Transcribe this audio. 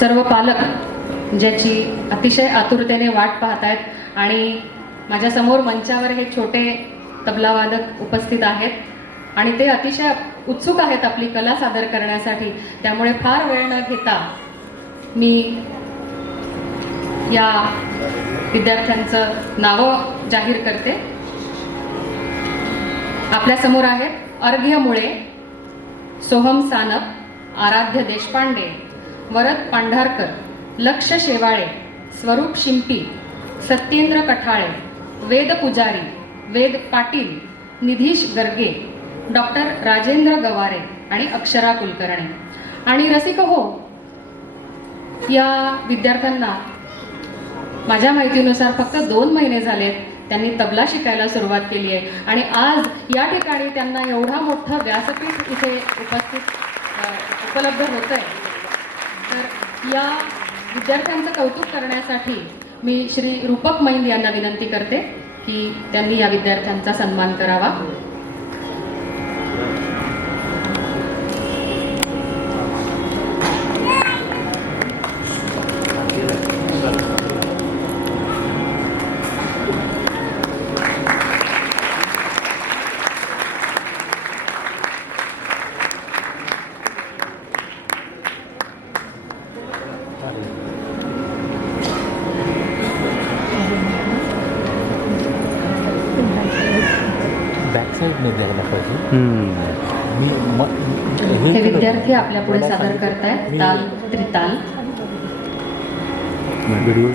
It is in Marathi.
सर्व पालक ज्याची अतिशय आतुरतेने वाट पाहतायत आणि माझ्यासमोर मंचावर हे छोटे तबलावादक उपस्थित आहेत आणि ते अतिशय उत्सुक आहेत आपली कला सादर करण्यासाठी. त्यामुळे फार वेळ न घेता मी या विद्यार्थ्यांचं नावं जाहीर करते. आपल्या समोर आहेत अर्घ्य मुळे, सोहम सानप, आराध्य देशपांडे, वरद पांढारकर, लक्ष शेवाळे, स्वरूप शिंपी, सत्येंद्र कठाळे, वेद पुजारी, वेद पाटील, निधीश गर्गे, डॉक्टर राजेंद्र गवारे आणि अक्षरा कुलकर्णी. आणि रसिक हो, या विद्यार्थ्यांना माझ्या माहितीनुसार फक्त 2 महिने झालेत त्यांनी तबला शिकायला सुरुवात केली आहे आणि आज या ठिकाणी त्यांना एवढा मोठं व्यासपीठ इथे उपलब्ध होतंय. तर या विद्यार्थ्यांचं कौतुक करण्यासाठी मी श्री रूपक मैंद यांना विनंती करते की त्यांनी या विद्यार्थ्यांचा सन्मान करावा. बॅक साईडने द्यायला पाहिजे. हे विद्यार्थी आपल्या पुढे सादर करतायत ताल त्रिताल.